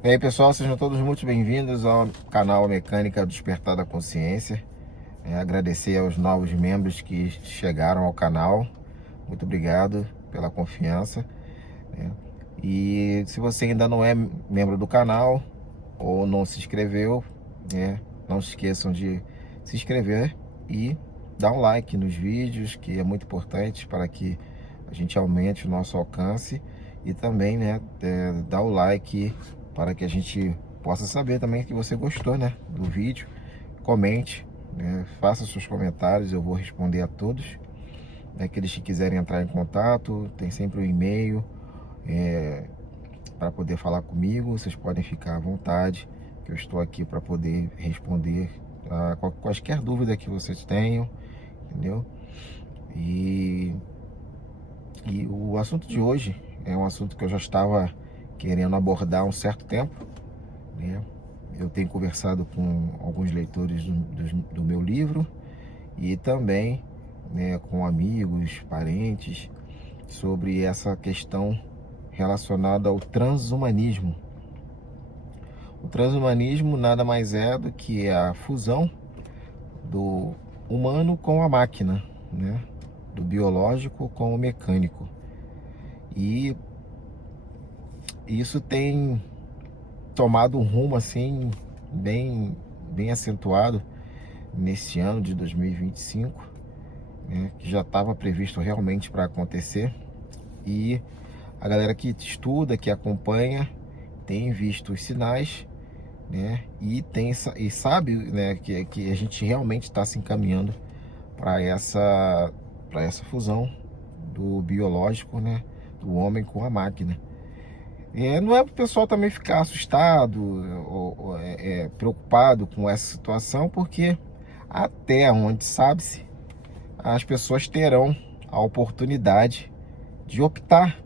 E aí, pessoal, sejam todos muito bem-vindos ao canal Mecânica Despertar da Consciência. Agradecer aos novos membros que chegaram ao canal. Muito obrigado pela confiança, né? E se você ainda não é membro do canal ou não se inscreveu, não se esqueçam de se inscrever e dar um like nos vídeos, que é muito importante para que a gente aumente o nosso alcance, e também, dar o like para que a gente possa saber também que você gostou, do vídeo. Comente, faça seus comentários, eu vou responder a todos. Aqueles que quiserem entrar em contato, tem sempre o e-mail para poder falar comigo. Vocês podem ficar à vontade, que eu estou aqui para poder responder a quaisquer dúvida que vocês tenham, entendeu? E o assunto de hoje é um assunto que eu já estava querendo abordar há um certo tempo, né? Eu tenho conversado com alguns leitores do meu livro e também, com amigos, parentes, sobre essa questão relacionada ao transhumanismo. O transhumanismo nada mais é do que a fusão do humano com a máquina, né? Do biológico com o mecânico. E isso tem tomado um rumo assim bem acentuado nesse ano de 2025, que já estava previsto realmente para acontecer. E a galera que estuda, que acompanha, tem visto os sinais, e sabe, que a gente realmente está se encaminhando para essa fusão do biológico, do homem com a máquina. Não é para o pessoal também ficar assustado ou preocupado com essa situação, porque até onde sabe-se, as pessoas terão a oportunidade de optar,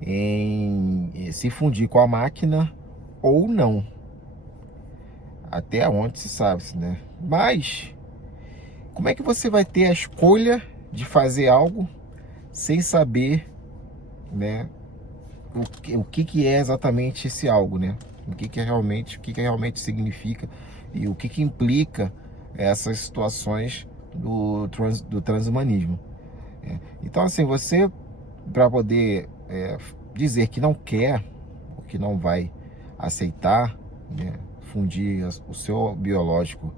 em se fundir com a máquina ou não. Até onde se sabe-se, Mas como é que você vai ter a escolha de fazer algo sem saber, o que é exatamente esse algo, o que realmente significa e o que implica essas situações do transhumanismo. Então, assim, você, para poder dizer que não quer, ou que não vai aceitar, fundir o seu biológico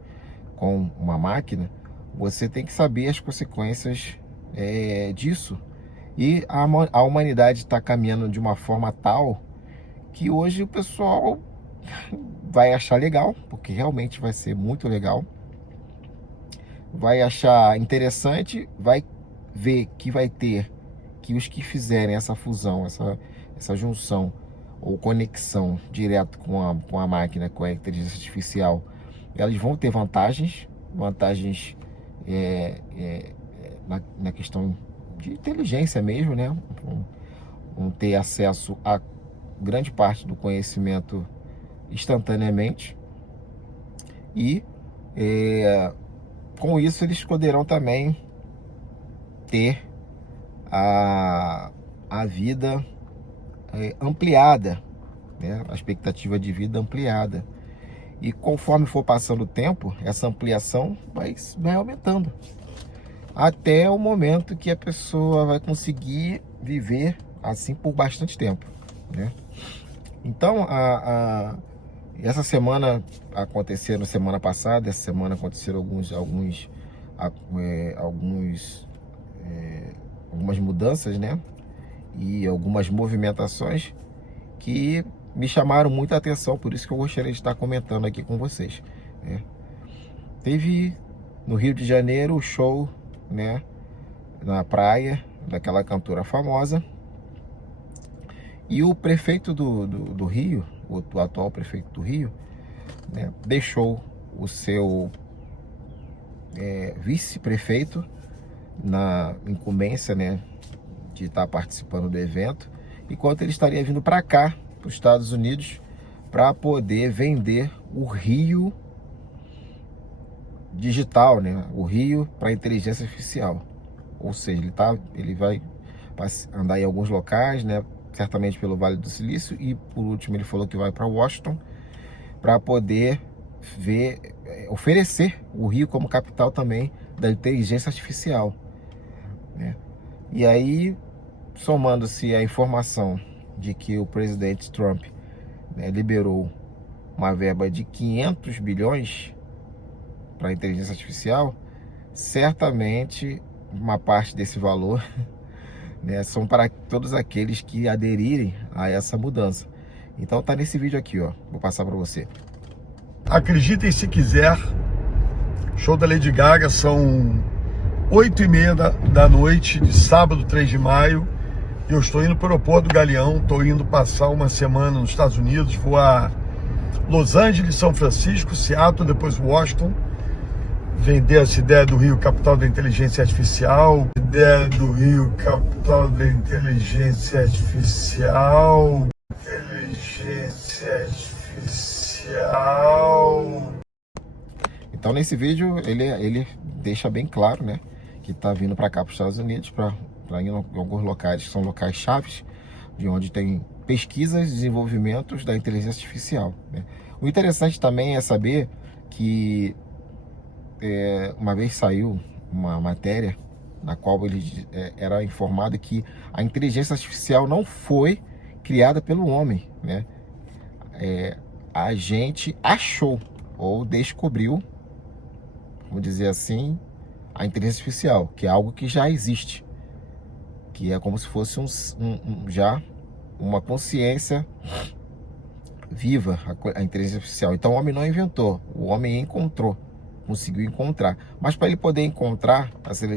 com uma máquina, você tem que saber as consequências disso. E a humanidade está caminhando de uma forma tal que hoje o pessoal vai achar legal, porque realmente vai ser muito legal, vai achar interessante, vai ver que vai ter que os que fizerem essa fusão, essa junção ou conexão direto com a máquina, com a inteligência artificial, elas vão ter vantagens na questão de inteligência mesmo, vão ter acesso a grande parte do conhecimento instantaneamente, e com isso eles poderão também ter a vida ampliada, a expectativa de vida ampliada. E conforme for passando o tempo, essa ampliação vai aumentando, até o momento que a pessoa vai conseguir viver assim por bastante tempo, Então, essa semana semana passada, essa semana aconteceram algumas mudanças, e algumas movimentações que me chamaram muita atenção, por isso que eu gostaria de estar comentando aqui com vocês, Teve no Rio de Janeiro o show, na praia, daquela cantora famosa, e o prefeito do Rio, o atual prefeito do Rio, deixou o seu vice-prefeito na incumbência, de estar participando do evento, enquanto ele estaria vindo para cá, para os Estados Unidos, para poder vender o Rio digital, o Rio para inteligência artificial. Ou seja, ele vai andar em alguns locais, certamente pelo Vale do Silício, e por último ele falou que vai para Washington para poder oferecer o Rio como capital também da inteligência artificial, né? E aí, somando-se a informação de que o presidente Trump, né, liberou uma verba de 500 bilhões para a inteligência artificial, certamente uma parte desse valor, né, são para todos aqueles que aderirem a essa mudança. Então tá nesse vídeo aqui, ó. Vou passar para você. Acreditem se quiser, show da Lady Gaga, são 8h30 da noite de sábado, 3 de maio. Eu estou indo para o aeroporto do Galeão, estou indo passar uma semana nos Estados Unidos, vou a Los Angeles, São Francisco, Seattle, depois Washington, vender essa ideia do Rio, capital da inteligência artificial. Ideia do Rio, capital da inteligência artificial. Inteligência artificial. Então nesse vídeo ele deixa bem claro, né, que está vindo para cá, para os Estados Unidos, para ir em alguns locais que são locais chaves, de onde tem pesquisas e desenvolvimentos da inteligência artificial, né? O interessante também é saber que uma vez saiu uma matéria na qual ele era informado que a inteligência artificial não foi criada pelo homem, né? A gente achou ou descobriu, vamos dizer assim, a inteligência artificial, que é algo que já existe, que é como se fosse já uma consciência viva, a inteligência artificial. Então o homem não inventou, o homem encontrou, conseguiu encontrar. Mas para ele poder encontrar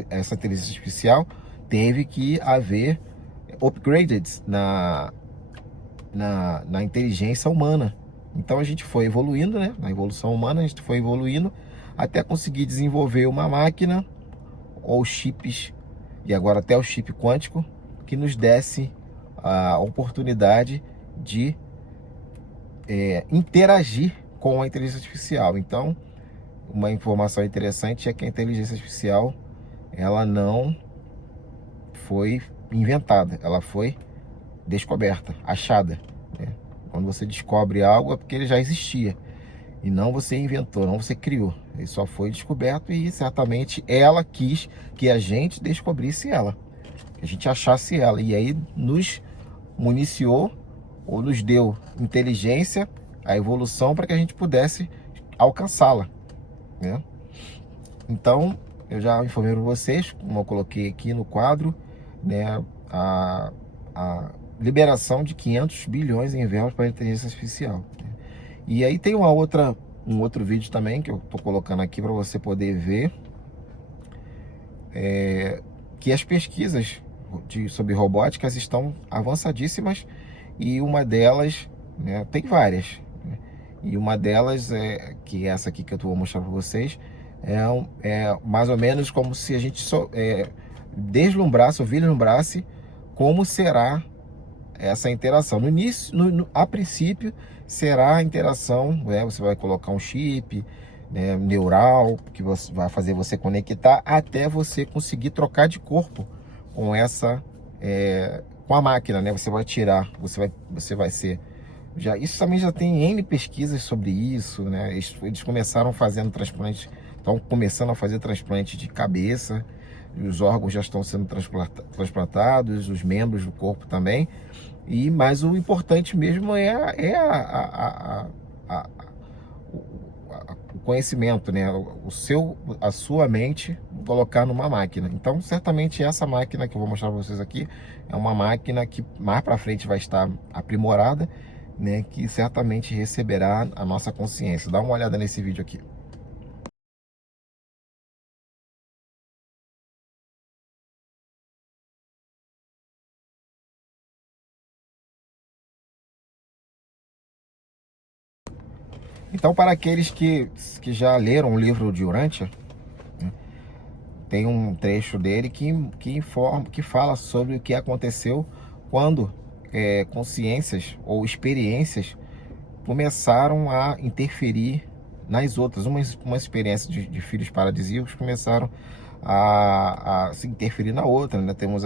essa inteligência artificial, teve que haver upgrades na inteligência humana. Então a gente foi evoluindo, né? Na evolução humana a gente foi evoluindo até conseguir desenvolver uma máquina ou chips, e agora até o chip quântico, que nos desse a oportunidade de interagir com a inteligência artificial. Então, uma informação interessante é que a inteligência artificial, ela não foi inventada, ela foi descoberta, achada, né? Quando você descobre algo é porque ele já existia, e não você inventou, não você criou. Ele só foi descoberto e certamente ela quis que a gente descobrisse ela, que a gente achasse ela, e aí nos municiou ou nos deu inteligência, a evolução, para que a gente pudesse alcançá-la, né? Então, eu já informei para vocês, como eu coloquei aqui no quadro, né, a liberação de 500 bilhões em verbas para a inteligência artificial, né? E aí tem um outro vídeo também que eu estou colocando aqui para você poder ver, que as pesquisas sobre robóticas estão avançadíssimas, e uma delas, né, tem várias, né, e uma delas que é essa aqui que eu vou mostrar para vocês, é mais ou menos como se a gente deslumbrasse ou vislumbrasse como será essa interação. No início, a princípio, será a interação, né? Você vai colocar um chip, né, neural, que vai fazer você conectar até você conseguir trocar de corpo com com a máquina, né? Você vai tirar, você vai ser. Isso também já tem N pesquisas sobre isso, né? Eles começaram fazendo transplante, estão começando a fazer transplante de cabeça, os órgãos já estão sendo transplantados, os membros do corpo também. Mas o importante mesmo o conhecimento, né? A sua mente colocar numa máquina. Então, certamente essa máquina que eu vou mostrar para vocês aqui é uma máquina que mais para frente vai estar aprimorada, né? Que certamente receberá a nossa consciência. Dá uma olhada nesse vídeo aqui. Então, para aqueles que já leram o livro de Urantia, né, tem um trecho dele que fala sobre o que aconteceu quando consciências ou experiências começaram a interferir nas outras. Uma experiência de filhos paradisíacos começaram a se interferir na outra, né? Temos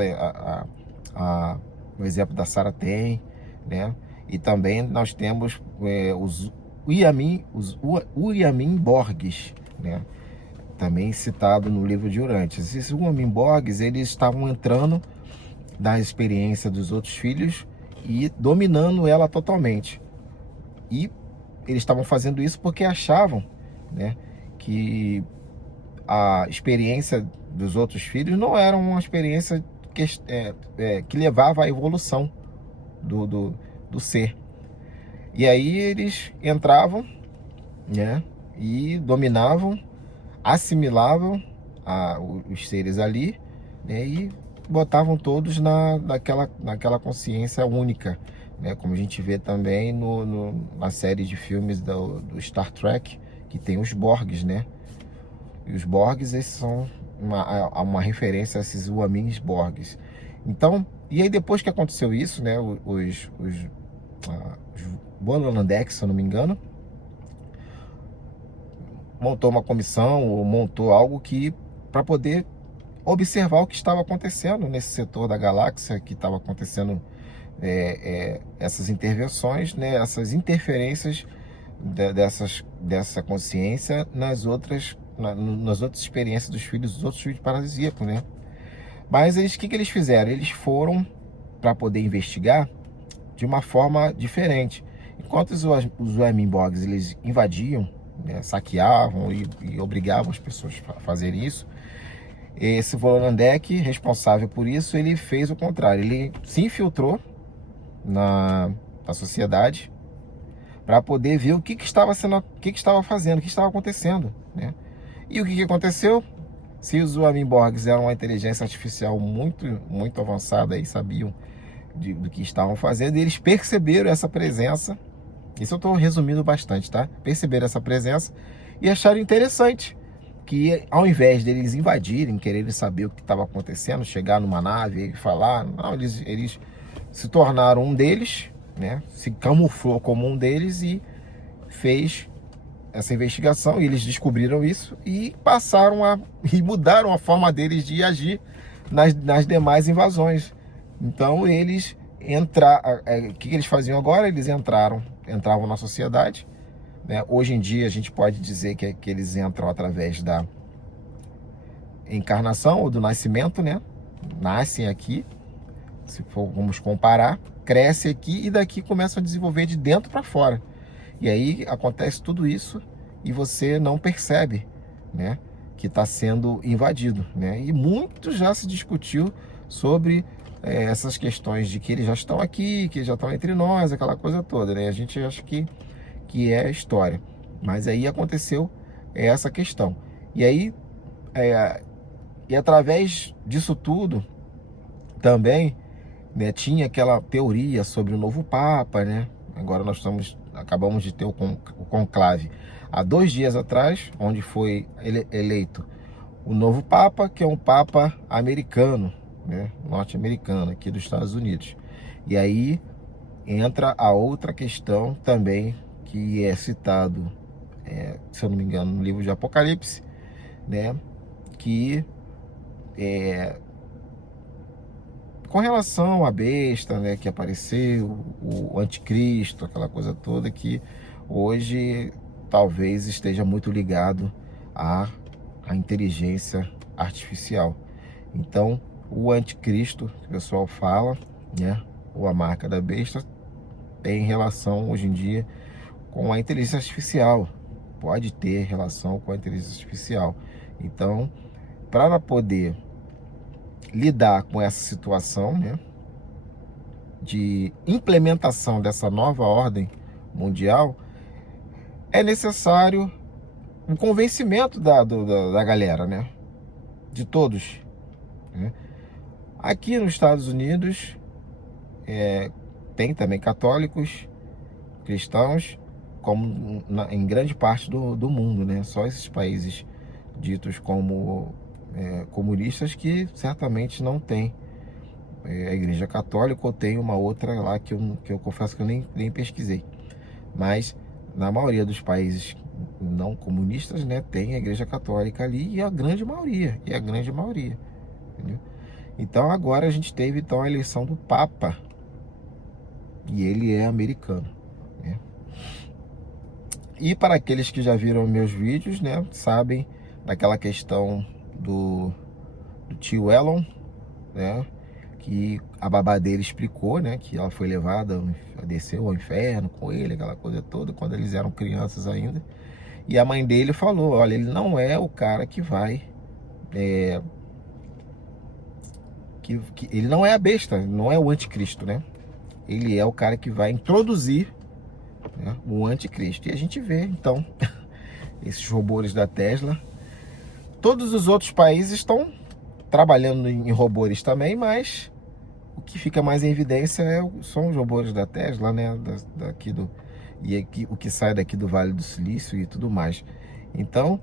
o exemplo da Sarah tem, né? E também nós temos os Uyamin Borges, né? Também citado no livro de Urantes. Esses Uyamin Borges, eles estavam entrando da experiência dos outros filhos e dominando ela totalmente. E eles estavam fazendo isso porque achavam, né, que a experiência dos outros filhos não era uma experiência que levava à evolução do ser. E aí eles entravam, né, e dominavam, assimilavam os seres ali, né, e botavam todos naquela consciência única, né, como a gente vê também na série de filmes do Star Trek, que tem os Borgs, né? E os Borgs, esses são uma referência a esses Uamins Borgs. Então, e aí depois que aconteceu isso, né, os Bololandex, se eu não me engano, montou uma comissão, ou montou algo para poder observar o que estava acontecendo nesse setor da galáxia, que estava acontecendo essas intervenções, né, essas interferências dessa consciência nas outras experiências dos outros filhos parasíacos, né? Mas o que eles fizeram? Eles foram para poder investigar de uma forma diferente. Enquanto os Uyamin Borgs, eles invadiam, né, saqueavam e obrigavam as pessoas a fazerem isso, esse Vololandek, responsável por isso, ele fez o contrário. Ele se infiltrou na sociedade para poder ver o que estava fazendo, o que estava acontecendo, né? E o que aconteceu? Se os Uyamin Borgs eram uma inteligência artificial muito avançada e sabiam do que estavam fazendo, eles perceberam essa presença. Isso eu estou resumindo bastante, tá? Perceberam essa presença e acharam interessante que, ao invés deles invadirem, quererem saber o que estava acontecendo, chegar numa nave e falar, não, eles se tornaram um deles, né? Se camuflou como um deles e fez essa investigação, e eles descobriram isso e mudaram a forma deles de agir nas demais invasões. Então eles o que eles faziam agora? Eles entravam na sociedade, né? Hoje em dia a gente pode dizer que eles entram através da encarnação ou do nascimento, né? Nascem aqui, vamos comparar, cresce aqui e daqui começam a desenvolver de dentro para fora. E aí acontece tudo isso e você não percebe, né, que está sendo invadido, né? E muito já se discutiu sobre essas questões de que eles já estão aqui, que já estão entre nós, aquela coisa toda, né? A gente acha que é história, mas aí aconteceu essa questão. E aí, e através disso tudo, também, né, tinha aquela teoria sobre o novo Papa, né? Agora nós acabamos de ter o conclave há 2 dias atrás, onde foi eleito o novo Papa, que é um Papa americano, né, norte-americano, aqui dos Estados Unidos. E aí entra a outra questão também, que é citado, se eu não me engano, no livro de Apocalipse, né, que com relação à besta, né, que apareceu, o anticristo, aquela coisa toda, que hoje talvez esteja muito ligado à inteligência artificial. Então, o anticristo, que o pessoal fala, né, ou a marca da besta, tem relação hoje em dia com a inteligência artificial. Pode ter relação com a inteligência artificial. Então, para poder lidar com essa situação, né, de implementação dessa nova ordem mundial, é necessário um convencimento da galera, né, de todos, né? Aqui nos Estados Unidos tem também católicos, cristãos, como em grande parte do mundo, né? Só esses países ditos como comunistas que certamente não tem a Igreja Católica, ou tem uma outra lá que eu confesso que eu nem pesquisei. Mas na maioria dos países não comunistas, né, tem a Igreja Católica ali, e a grande maioria, entendeu? Então agora a gente teve então a eleição do Papa, e ele é americano, né? E para aqueles que já viram meus vídeos, né, sabem daquela questão do tio Elon, né, que a babá dele explicou, né, que ela foi levada, desceu ao inferno com ele, aquela coisa toda, quando eles eram crianças ainda. E a mãe dele falou, olha, ele não é o cara que vai, ele não é a besta, não é o anticristo, né? Ele é o cara que vai introduzir, né, o anticristo. E a gente vê, então, esses robôs da Tesla. Todos os outros países estão trabalhando em robôs também, mas o que fica mais em evidência são os robôs da Tesla, né? E aqui, o que sai daqui do Vale do Silício e tudo mais. Então,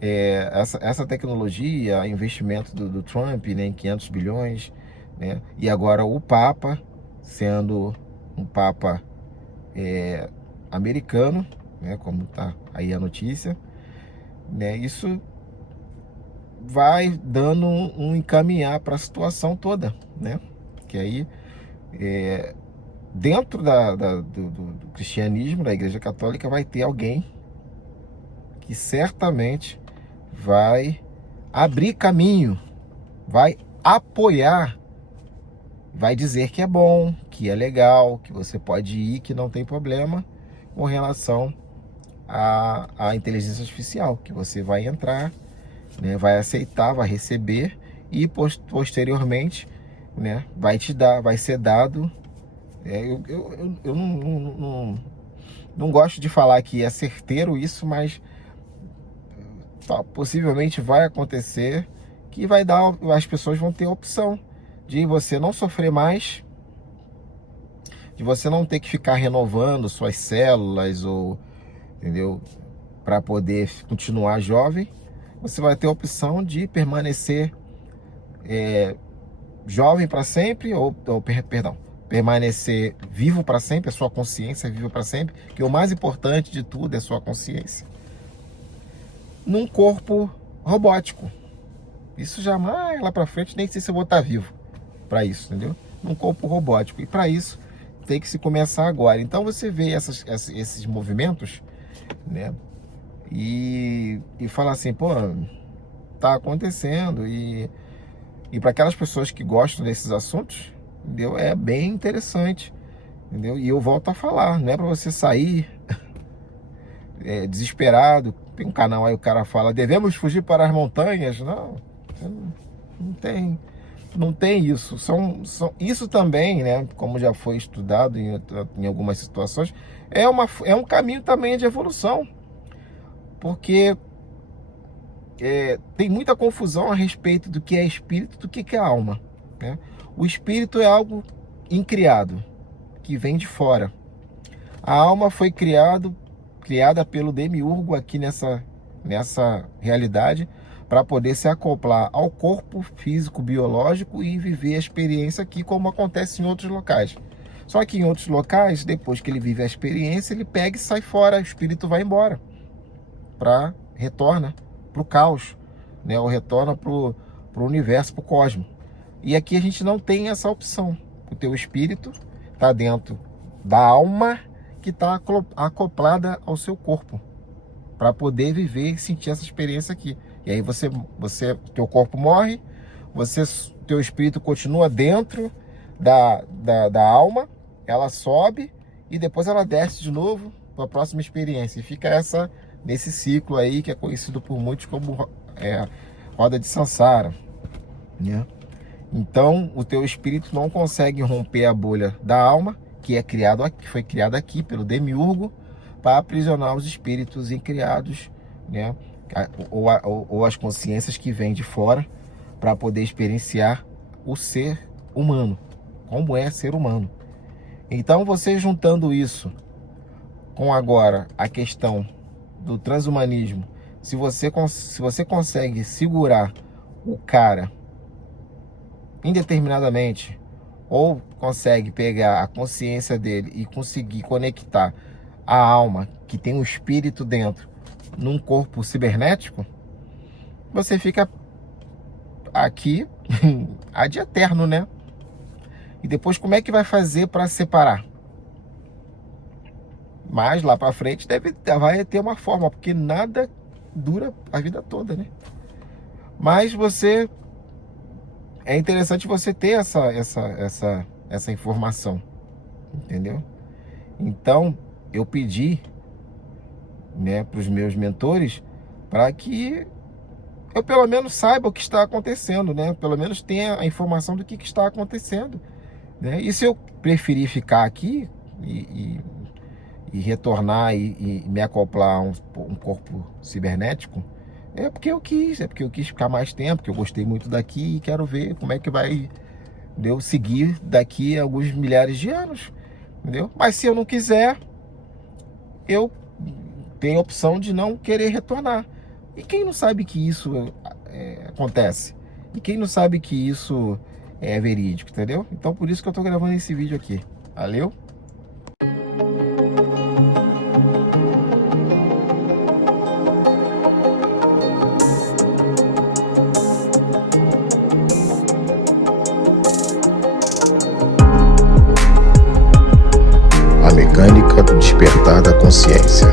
essa tecnologia, investimento do Trump, né, em 500 bilhões, né? E agora o Papa, sendo um Papa americano, né, como está aí a notícia, né? Isso vai dando um encaminhar para a situação toda, né? Que aí, dentro do cristianismo, da Igreja Católica, vai ter alguém que certamente vai abrir caminho, vai apoiar, vai dizer que é bom, que é legal, que você pode ir, que não tem problema com relação à inteligência artificial, que você vai entrar, né, vai aceitar, vai receber e posteriormente, né, vai ser dado. Eu não gosto de falar que é certeiro isso, mas possivelmente vai acontecer, que vai dar, as pessoas vão ter a opção de você não sofrer mais, de você não ter que ficar renovando suas células, ou, entendeu, para poder continuar jovem. Você vai ter a opção de permanecer jovem para sempre, perdão, permanecer vivo para sempre, a sua consciência é viva para sempre, que o mais importante de tudo é a sua consciência, num corpo robótico. Isso jamais lá para frente, nem sei se eu vou estar vivo para isso, entendeu? Num corpo robótico. E para isso tem que se começar agora. Então você vê esses movimentos, né? E fala assim, pô, tá acontecendo. E para aquelas pessoas que gostam desses assuntos, entendeu? É bem interessante, entendeu? E eu volto a falar, não é para você sair desesperado. Tem um canal aí, o cara fala, devemos fugir para as montanhas. Não tem isso. Isso também, né, como já foi estudado em algumas situações, é um caminho também de evolução, porque tem muita confusão a respeito do que é espírito, do que é alma, né? O espírito é algo incriado, que vem de fora. A alma foi criada pelo demiurgo aqui nessa realidade, para poder se acoplar ao corpo físico, biológico e viver a experiência aqui, como acontece em outros locais. Só que em outros locais, depois que ele vive a experiência, ele pega e sai fora, o espírito vai embora, retorna para o caos, né? Ou retorna para o universo, para o cosmos. E aqui a gente não tem essa opção. O teu espírito está dentro da alma, que está acoplada ao seu corpo, para poder viver e sentir essa experiência aqui. E aí teu corpo morre, teu espírito continua dentro da alma, ela sobe e depois ela desce de novo para a próxima experiência. E fica nesse ciclo aí que é conhecido por muitos como roda de Sansara, né? Então o teu espírito não consegue romper a bolha da alma, que foi criado aqui pelo demiurgo, para aprisionar os espíritos incriados, né? Ou as consciências que vêm de fora, para poder experienciar o ser humano, como é ser humano. Então você juntando isso com agora a questão do transhumanismo, se você consegue segurar o cara indeterminadamente, ou consegue pegar a consciência dele e conseguir conectar a alma, que tem um espírito dentro, num corpo cibernético, você fica aqui ad eterno, né? E depois como é que vai fazer para separar? Mas lá para frente vai ter uma forma, porque nada dura a vida toda, né? Mas é interessante você ter essa informação, entendeu? Então eu pedi, né, para os meus mentores, para que eu pelo menos saiba o que está acontecendo, né? Pelo menos tenha a informação do que está acontecendo, né? E se eu preferir ficar aqui e retornar e me acoplar a um corpo cibernético, é porque eu quis ficar mais tempo, porque eu gostei muito daqui e quero ver como é que vai eu seguir daqui a alguns milhares de anos, entendeu? Mas se eu não quiser, eu tenho a opção de não querer retornar. E quem não sabe que isso acontece? E quem não sabe que isso é verídico, entendeu? Então por isso que eu tô gravando esse vídeo aqui. Valeu? A mecânica do despertar da consciência.